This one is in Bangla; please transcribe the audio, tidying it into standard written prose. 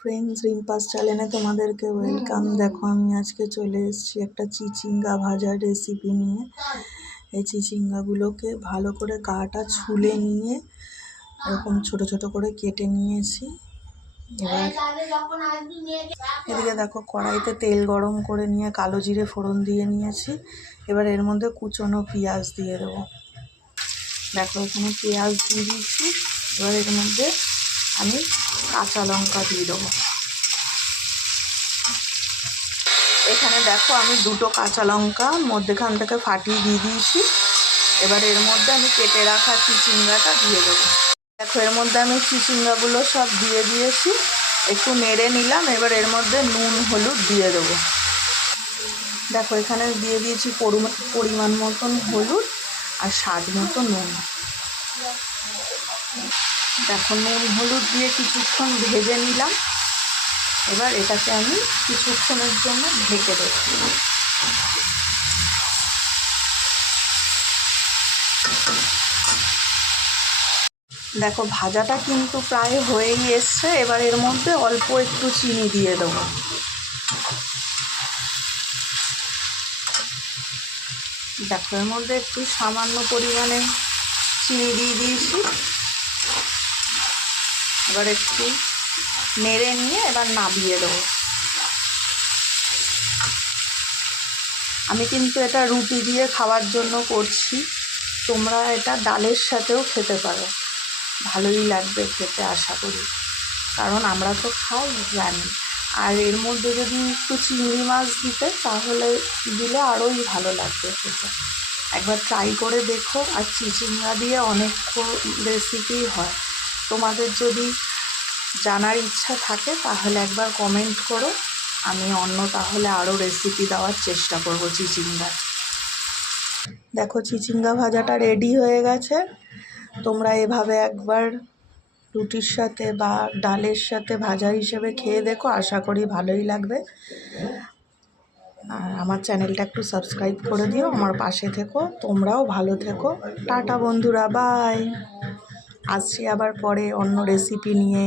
ফ্রেন্ডস, রিম্পাস চ্যানেলে তোমাদেরকে ওয়েলকাম। দেখো আমি আজকে চলে এসেছি একটা চিচিঙ্গা ভাজার রেসিপি নিয়ে। এই চিচিঙ্গাগুলোকে ভালো করে গাটা ছুলে নিয়ে এরকম ছোট ছোট করে কেটে নিয়েছি। এবার এদিকে দেখো কড়াইতে তেল গরম করে নিয়ে কালো জিরে ফোড়ন দিয়ে নিয়েছি। এবার এর মধ্যে কুচনো পেঁয়াজ দিয়ে দেবো। দেখো এখানে পেঁয়াজ দিয়ে দিয়েছি। এবার এর মধ্যে আমি কাঁচা লঙ্কা দিয়ে দেবো। এখানে দেখো আমি দুটো কাঁচা লঙ্কা মধ্যেখান থেকে ফাটিয়ে দিয়ে দিয়েছি। এবার এর মধ্যে আমি কেটে রাখা চিচিঙ্গাটা দিয়ে দেবো। দেখো এর মধ্যে আমি চিচিঙ্গাগুলো সব দিয়ে দিয়েছি, একটু নেড়ে নিলাম। এবার এর মধ্যে নুন হলুদ দিয়ে দেবো। দেখো এখানে দিয়ে দিয়েছি পরিমাণ মতন হলুদ আর স্বাদ মতো নুন। দেখো নুন হলুদ দিয়ে কিছুক্ষণ ভেজে নিলাম। এবার এটাকে আমি কিছুক্ষণের জন্য ঢেকে দেবো। দেখো ভাজাটা কিন্তু প্রায় হয়েই এসছে। এবার এর মধ্যে অল্প একটু চিনি দিয়ে দেবো। দেখো এর মধ্যে একটু সামান্য পরিমাণে চিনি দিয়ে দিয়েছি। এবার একটু নেড়ে নিয়ে এবার নামিয়ে দেবো। আমি কিন্তু এটা রুটি দিয়ে খাওয়ার জন্য করছি, তোমরা এটা ডালের সাথেও খেতে পারো, ভালোই লাগবে খেতে আশা করি, কারণ আমরা তো খাই জানি। আর এর মধ্যে যদি একটু চিংড়ি মাছ দিলে আরোই ভালো লাগবে খেতে। একবার ট্রাই করে দেখো। আর চিচিঙ্গা দিয়ে অনেক রেসিপি হয়, তোমাদের যদি জানার ইচ্ছা থাকে তাহলে একবার কমেন্ট করো, আমি তাহলে আরও রেসিপি দেওয়ার চেষ্টা করব চিচিঙ্গার। দেখো চিচিঙ্গা ভাজাটা রেডি হয়ে গেছে। তোমরা এভাবে একবার রুটির সাথে বা ডালের সাথে ভাজা হিসেবে খেয়ে দেখো, আশা করি ভালোই লাগবে। আর আমার চ্যানেলটা একটু সাবস্ক্রাইব করে দিও, আমার পাশে থেকো। তোমরাও ভালো থেকো। টাটা বন্ধুরা, বাই। আসছি আবার পরে অন্য রেসিপি নিয়ে।